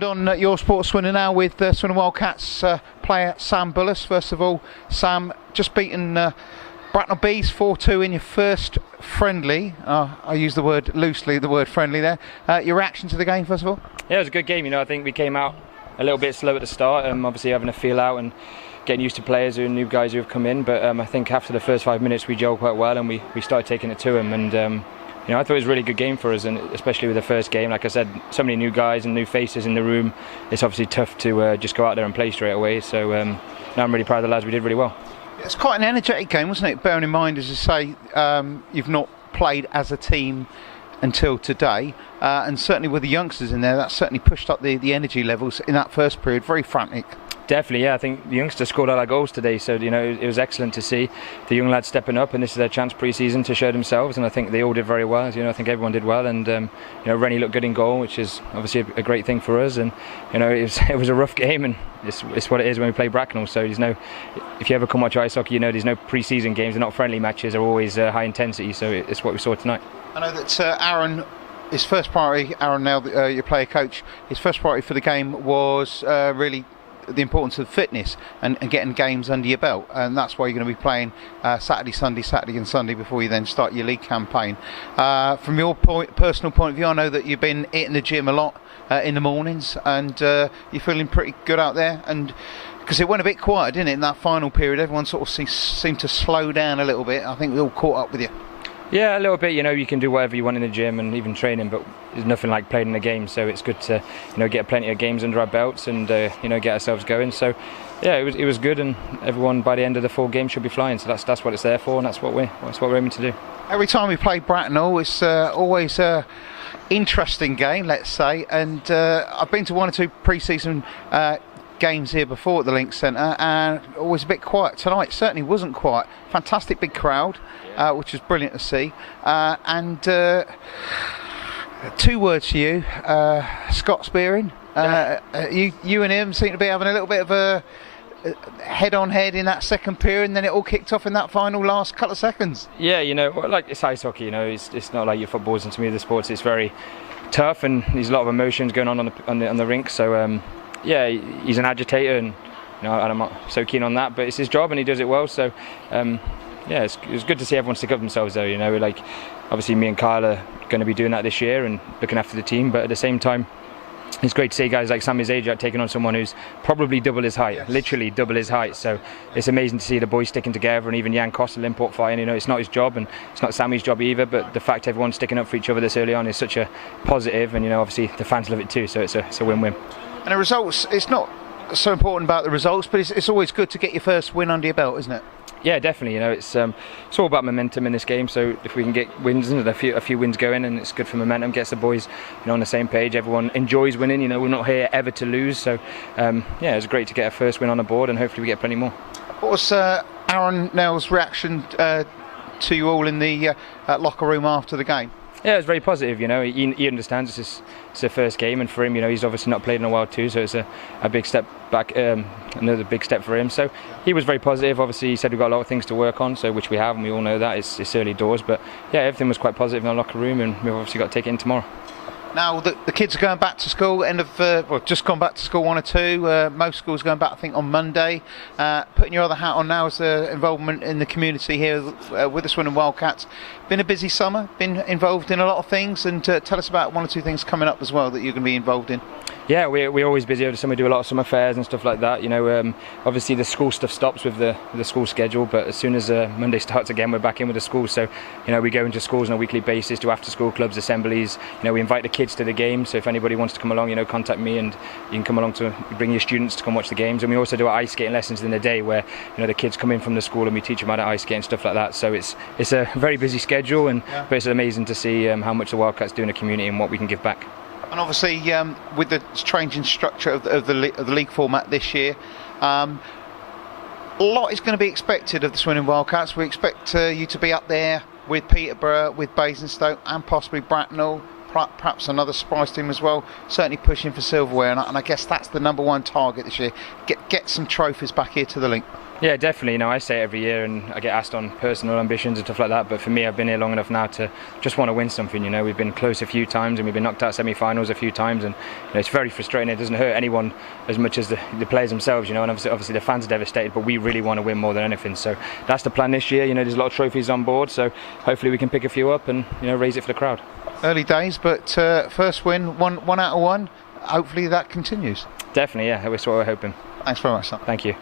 Joined on your Sports Winner now with Swindon Wildcats player Sam Bullas. First of all, Sam, just beaten Bracknell Bees 4-2 in your first friendly. I use the word loosely, the word friendly there. Your reaction to the game, first of all? Yeah, it was a good game. I think we came out a little bit slow at the start, obviously having a feel out and getting used to players and new guys who have come in. But I think after the first 5 minutes we gelled quite well and we started taking it to them. And I thought it was a really good game for us, and especially with the first game. Like I said, so many new guys and new faces in the room. It's obviously tough to just go out there and play straight away. So now I'm really proud of the lads. We did really well. It's quite an energetic game, wasn't it? Bearing in mind, as you say, you've not played as a team until today, and certainly with the youngsters in there, that certainly pushed up the energy levels in that first period. Very frantic. Definitely, yeah. I think the youngsters scored a lot of goals today, so it was excellent to see the young lads stepping up, and this is their chance pre-season to show themselves, and I think they all did very well. I think everyone did well, and Rennie looked good in goal, which is obviously a great thing for us. And it was a rough game, and it's what it is when we play Bracknell. So if you ever come watch ice hockey, there's no pre-season games. They're not friendly matches. They're always high intensity. So it's what we saw tonight. I know that Aaron. His first priority, Aaron Nells, your player coach, his first priority for the game was really the importance of fitness and getting games under your belt, and that's why you're going to be playing Saturday and Sunday before you then start your league campaign. From your personal point of view, I know that you've been hitting the gym a lot in the mornings, and you're feeling pretty good out there, and because it went a bit quiet, didn't it, in that final period? Everyone sort of seemed to slow down a little bit. I think we all caught up with you. Yeah, a little bit. You can do whatever you want in the gym and even training, but there's nothing like playing in the game. So it's good to get plenty of games under our belts and get ourselves going. So yeah, it was good, and everyone by the end of the 4 games should be flying. So that's what it's there for, and that's what we're aiming to do. Every time we play Bracknell, it's always a interesting game, let's say. And I've been to 1 or 2 pre-season games here before at the Link Centre, and always a bit quiet. Tonight certainly wasn't quiet. Fantastic big crowd, which was brilliant to see. And 2 words to you, Scott Spearing. You and him seem to be having a little bit of a head-on-head in that second period, and then it all kicked off in that final last couple of seconds. Yeah, like it's ice hockey. It's not like your footballs and to me the sports. It's very tough, and there's a lot of emotions going on the rink. So. Yeah, he's an agitator, and I'm not so keen on that, but it's his job and he does it well. So it's good to see everyone stick up themselves though. Like obviously me and Kyle are going to be doing that this year and looking after the team, but at the same time it's great to see guys like Sammy Zajac taking on someone who's probably double his height, yes. Literally double his height. So it's amazing to see the boys sticking together, and even Jan Kostel import fighting. It's not his job and it's not Sammy's job either, but the fact everyone's sticking up for each other this early on is such a positive, and obviously the fans love it too, so it's a win-win. And the results, it's not so important about the results, but it's always good to get your first win under your belt, isn't it? Yeah, definitely. It's all about momentum in this game. So if we can get wins and a few wins going, and it's good for momentum, gets the boys on the same page. Everyone enjoys winning. We're not here ever to lose. So it's great to get a first win on the board, and hopefully we get plenty more. What was Aaron Nells' reaction to you all in the locker room after the game? Yeah, it was very positive. He understands it's the first game, and for him, he's obviously not played in a while too, so it's a big step back, another big step for him. So he was very positive. Obviously, he said we've got a lot of things to work on, so which we have, and we all know that it's early doors. But yeah, everything was quite positive in the locker room, and we've obviously got to take it in tomorrow. Now the kids are going back to school, just gone back to school 1 or 2. Most schools going back, I think, on Monday. Putting your other hat on now is involvement in the community here with the Swindon Wildcats. Been a busy summer, been involved in a lot of things, and tell us about 1 or 2 things coming up as well that you're going to be involved in. Yeah, we're always busy over the summer. We do a lot of summer fairs and stuff like that. Obviously the school stuff stops with the school schedule, but as soon as Monday starts again, we're back in with the schools. So we go into schools on a weekly basis, do after school clubs, assemblies. We invite the kids to the games. So if anybody wants to come along, contact me, and you can come along to bring your students to come watch the games. And we also do our ice skating lessons in the day, where the kids come in from the school and we teach them how to ice skate and stuff like that. So it's a very busy schedule, but it's amazing to see how much the Wildcats do in the community and what we can give back. And obviously, with the changing structure of the league format this year, a lot is going to be expected of the Swindon Wildcats. We expect you to be up there with Peterborough, with Basingstoke, and possibly Bracknell, perhaps another surprise team as well. Certainly pushing for silverware, and I guess that's the #1 target this year. Get some trophies back here to the Link. Yeah, definitely. You know, I say it every year, and I get asked on personal ambitions and stuff like that. But for me, I've been here long enough now to just want to win something. You know, we've been close a few times, and we've been knocked out semi-finals a few times, and you know, it's very frustrating. It doesn't hurt anyone as much as the players themselves. You know, and obviously the fans are devastated, but we really want to win more than anything. So that's the plan this year. You know, there's a lot of trophies on board, so hopefully we can pick a few up and raise it for the crowd. Early days, but first win, one out of one. Hopefully that continues. Definitely, yeah. That's what we're hoping. Thanks very much, Sam. Thank you.